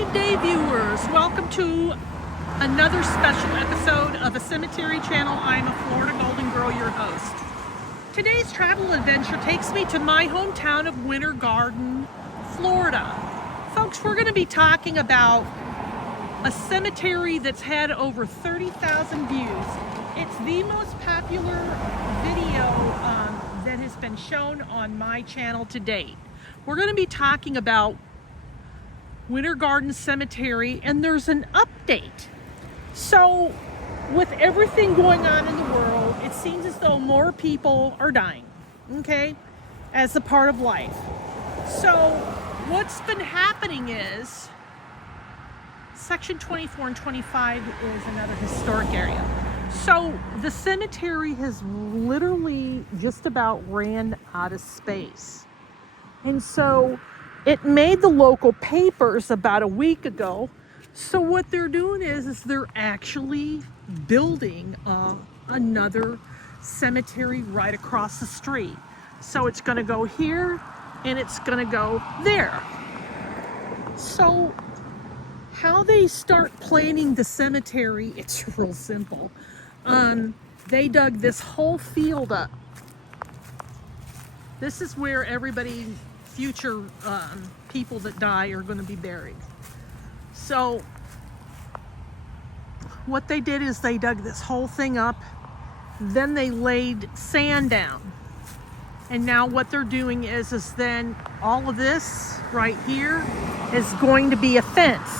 Good day, viewers. Welcome to another special episode of a Cemetery Channel. I'm a Florida Golden Girl, your host. Today's travel adventure takes me to my hometown of Winter Garden, Florida. Folks, we're going to be talking about a cemetery that's had over 30,000 views. It's the most popular video that has been shown on my channel to date. We're going to be talking about Winter Garden Cemetery, and there's an update. So with everything going on in the world, it seems as though more people are dying, okay, as a part of life. So what's been happening is Section 24 and 25 is another historic area. So the cemetery has literally just about ran out of space. And so it made the local papers about a week ago. So what they're doing is they're actually building another cemetery right across the street. So it's going to go here and it's going to go there. So how they start planning the cemetery, it's real simple. They dug this whole field up. This is where everybody, future people that die, are going to be buried. So what they did is they dug this whole thing up, then they laid sand down. And now what they're doing is then all of this right here is going to be a fence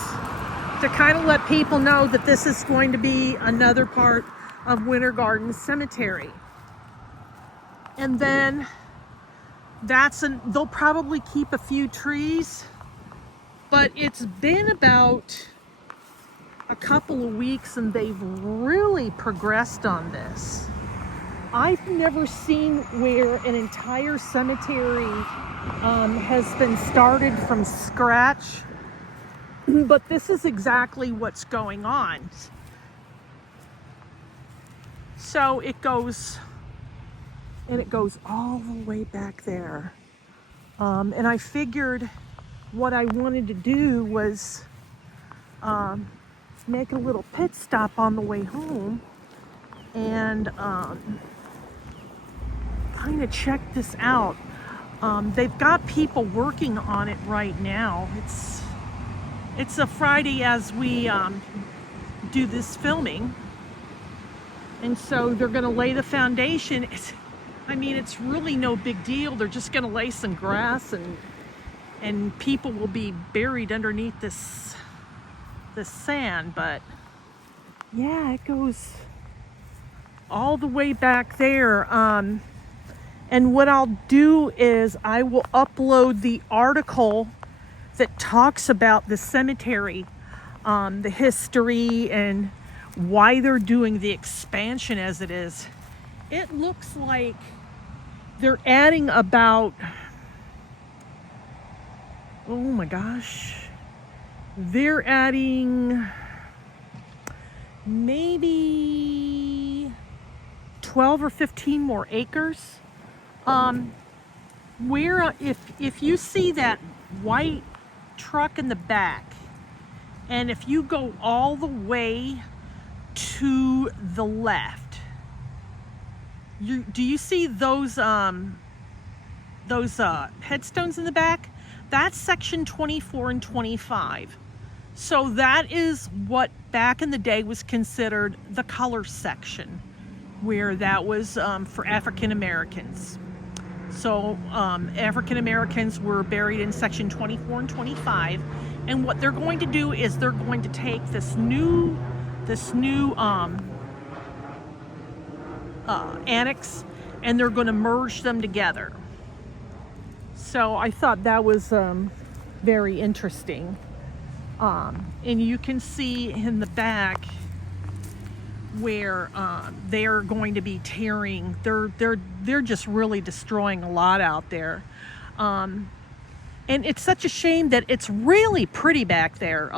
to kind of let people know that this is going to be another part of Winter Garden Cemetery. And then they'll probably keep a few trees, but it's been about a couple of weeks and they've really progressed on this. I've never seen where an entire cemetery has been started from scratch, but this is exactly what's going on. So it goes all the way back there. And I figured what I wanted to do was make a little pit stop on the way home and kind of check this out. They've got people working on it right now. It's a Friday as we do this filming. And so they're going to lay the foundation. It's really no big deal. They're just going to lay some grass and people will be buried underneath this sand. But yeah, it goes all the way back there. And what I'll do is I will upload the article that talks about the cemetery, the history and why they're doing the expansion as it is. It looks like they're adding about, oh my gosh, they're adding maybe 12 or 15 more acres. Where if you see that white truck in the back, and if you go all the way to the left, do you see those headstones in the back? That's section 24 and 25. So that is what back in the day was considered the color section, where that was for African Americans. So African Americans were buried in section 24 and 25. And what they're going to do is they're going to take this new annex, and they're going to merge them together. So I thought that was very interesting. And you can see in the back where they're going to be tearing. They're just really destroying a lot out there. And it's such a shame that it's really pretty back there.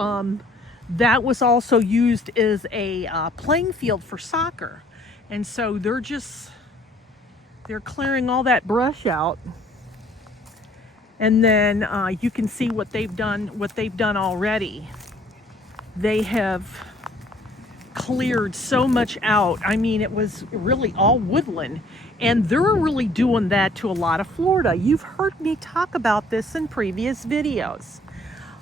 That was also used as a playing field for soccer. And so they're clearing all that brush out. And then you can see what they've done already. They have cleared so much out. I mean, it was really all woodland, and they're really doing that to a lot of Florida. You've heard me talk about this in previous videos,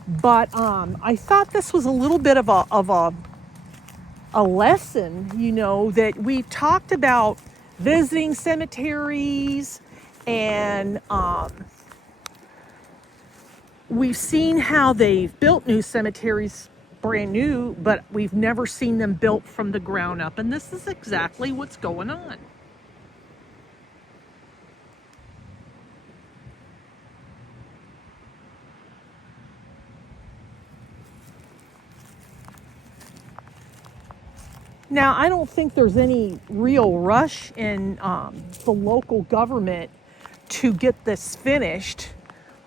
but I thought this was a little bit of a lesson, you know, that we've talked about visiting cemeteries, and we've seen how they've built new cemeteries brand new, but we've never seen them built from the ground up. And this is exactly what's going on. Now, I don't think there's any real rush in the local government to get this finished.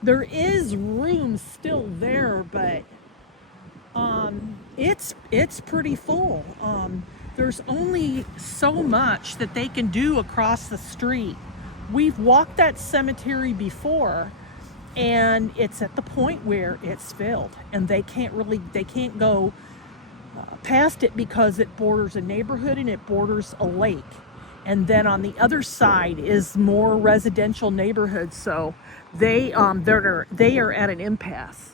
There is room still there, but it's pretty full. There's only so much that they can do across the street. We've walked that cemetery before, and it's at the point where it's filled, and they can't go past it because it borders a neighborhood and it borders a lake. And then on the other side is more residential neighborhoods, so they are at an impasse.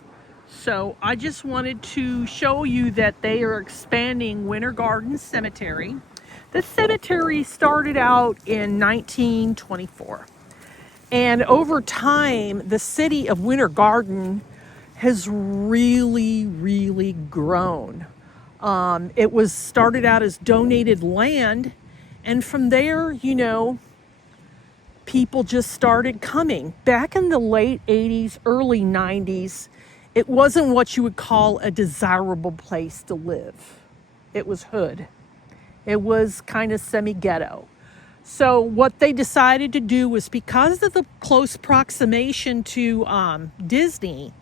So I just wanted to show you that they are expanding Winter Garden Cemetery. The cemetery started out in 1924. And over time, the city of Winter Garden has really, really grown. It was started out as donated land, and from there, you know, people just started coming. Back in the late 80s, early 90s, it wasn't what you would call a desirable place to live. It was hood. It was kind of semi-ghetto. So what they decided to do was, because of the close proximation to Disney,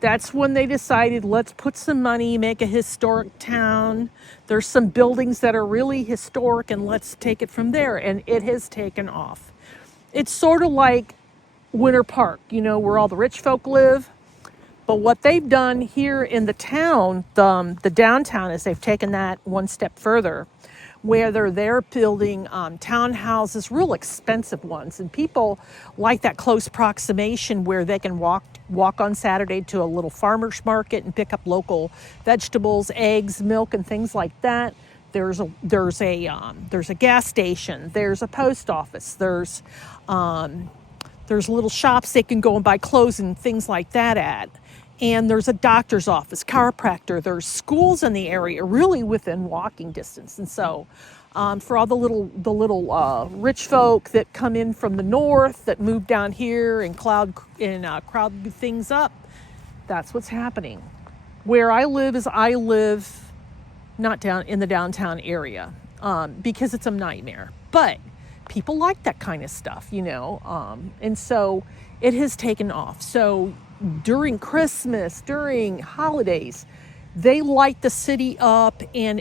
that's when they decided, let's put some money, make a historic town. There's some buildings that are really historic, and let's take it from there. And it has taken off. It's sort of like Winter Park, you know, where all the rich folk live. But what they've done here in the town, the downtown, is they've taken that one step further, where they're building townhouses, real expensive ones. And people like that close proximation where they can walk on Saturday to a little farmer's market and pick up local vegetables, eggs, milk, and things like that. There's a gas station. There's a post office. There's little shops they can go and buy clothes and things like that at. And there's a doctor's office, chiropractor. There's schools in the area, really within walking distance. And so, for all the little rich folk that come in from the north that move down here and crowd things up, that's what's happening. Where I live not down in the downtown area, because it's a nightmare. But people like that kind of stuff, you know, and so it has taken off. So during Christmas, during holidays, they light the city up, and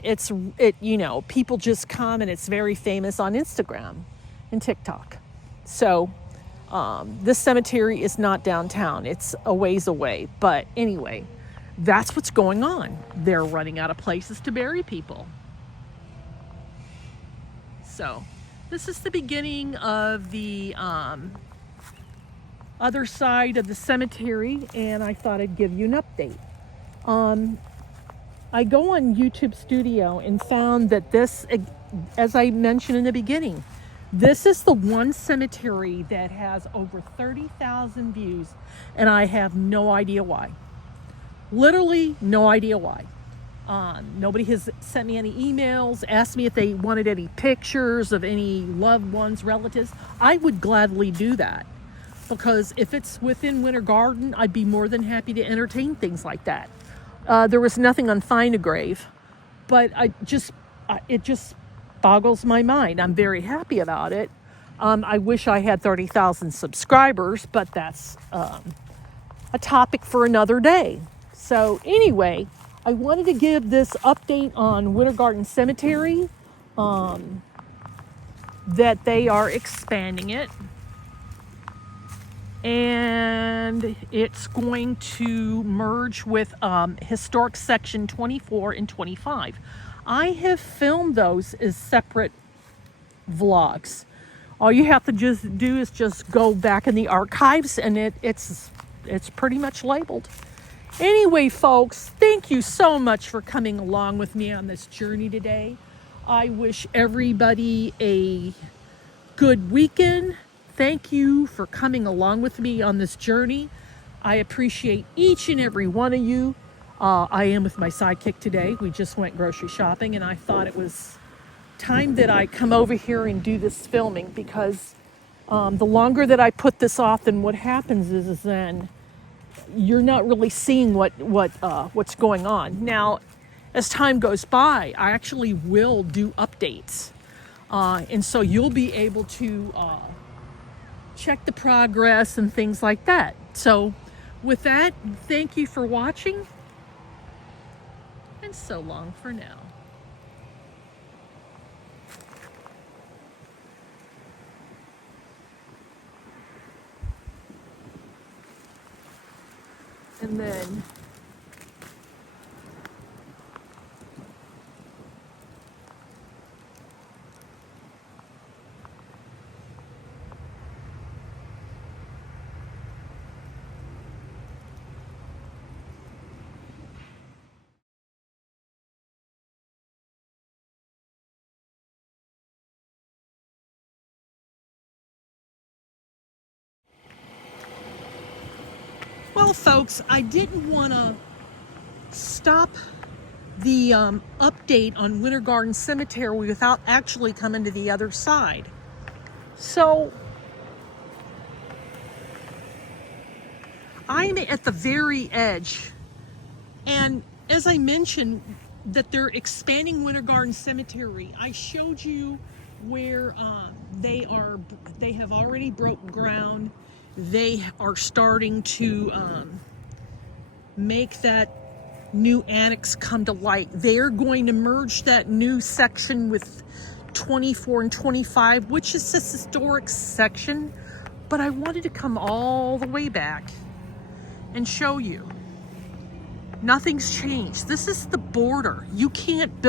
you know, people just come, and it's very famous on Instagram and TikTok. So this cemetery is not downtown. It's a ways away. But anyway, that's what's going on. They're running out of places to bury people. So this is the beginning of the other side of the cemetery, and I thought I'd give you an update. I go on YouTube Studio and found that this, as I mentioned in the beginning, this is the one cemetery that has over 30,000 views, and I have no idea why. Literally no idea why. Nobody has sent me any emails, asked me if they wanted any pictures of any loved ones, relatives. I would gladly do that, because if it's within Winter Garden, I'd be more than happy to entertain things like that. There was nothing on Find a Grave, but it just boggles my mind. I'm very happy about it. I wish I had 30,000 subscribers, but that's a topic for another day. So anyway, I wanted to give this update on Winter Garden Cemetery, that they are expanding it. and it's going to merge with historic section 24 and 25. I have filmed those as separate vlogs. All you have to just do is just go back in the archives, and it's pretty much labeled. Anyway, folks, thank you so much for coming along with me on this journey today. I wish everybody a good weekend. Thank you for coming along with me on this journey. I appreciate each and every one of you. I am with my sidekick today. We just went grocery shopping, and I thought it was time that I come over here and do this filming, because the longer that I put this off, then what happens is then you're not really seeing what's going on. Now, as time goes by, I actually will do updates, and so you'll be able to check the progress and things like that. So with that, thank you for watching, and so long for now. And then well, folks, I didn't want to stop the update on Winter Garden Cemetery without actually coming to the other side. So I'm at the very edge, and as I mentioned that they're expanding Winter Garden Cemetery, I showed you where they have already broken ground. They are starting to make that new annex come to light. They're going to merge that new section with 24 and 25, which is this historic section. But I wanted to come all the way back and show you. Nothing's changed. This is the border. You can't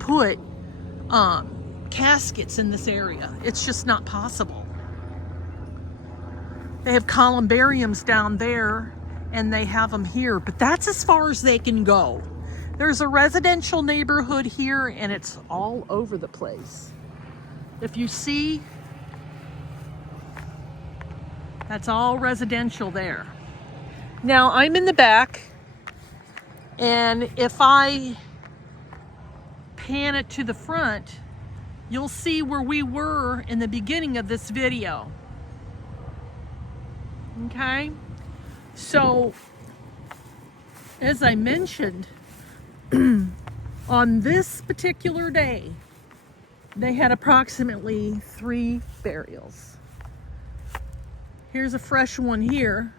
put caskets in this area. It's just not possible. They have columbariums down there, and they have them here, but that's as far as they can go. There's a residential neighborhood here, and it's all over the place. If you see, that's all residential there. Now, I'm in the back, and if I pan it to the front, you'll see where we were in the beginning of this video. Okay? So, as I mentioned, on this particular day, they had approximately 3 burials. Here's a fresh one here.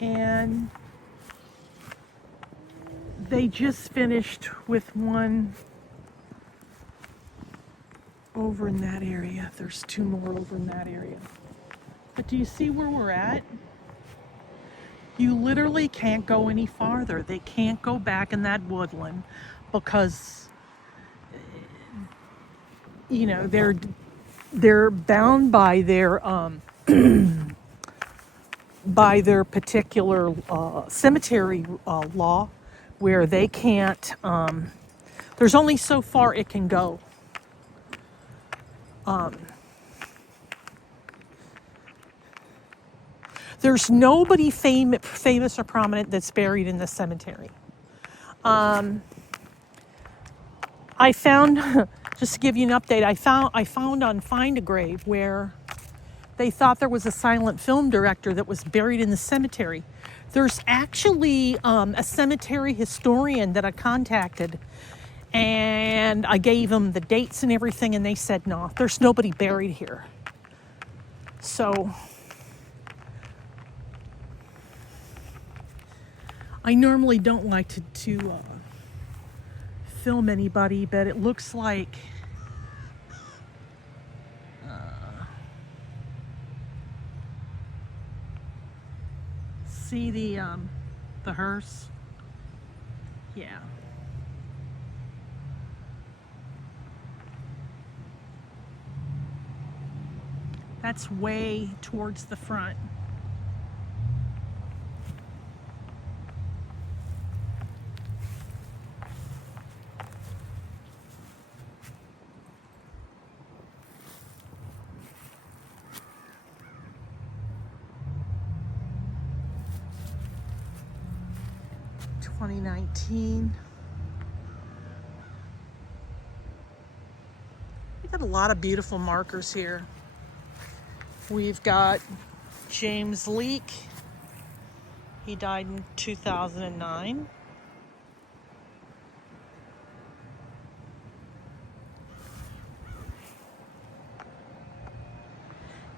And they just finished with one over in that area. There's 2 more over in that area. But do you see where we're at? You literally can't go any farther. They can't go back in that woodland because, you know, they're bound by their by their particular cemetery law, where they can't, there's only so far it can go. There's nobody famous or prominent that's buried in this cemetery. I found, just to give you an update, I found on Find a Grave where they thought there was a silent film director that was buried in the cemetery. There's actually a cemetery historian that I contacted, and I gave them the dates and everything, and they said, no, there's nobody buried here. So I normally don't like to film anybody, but it looks like see the hearse? Yeah. That's way towards the front. (2019). We've got a lot of beautiful markers here. We've got James Leake. He died in 2009.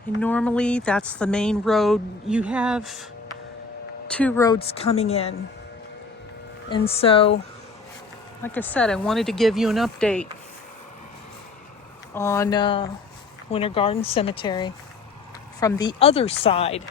And normally that's the main road. You have two roads coming in. And so, like I said, I wanted to give you an update on Winter Garden Cemetery from the other side.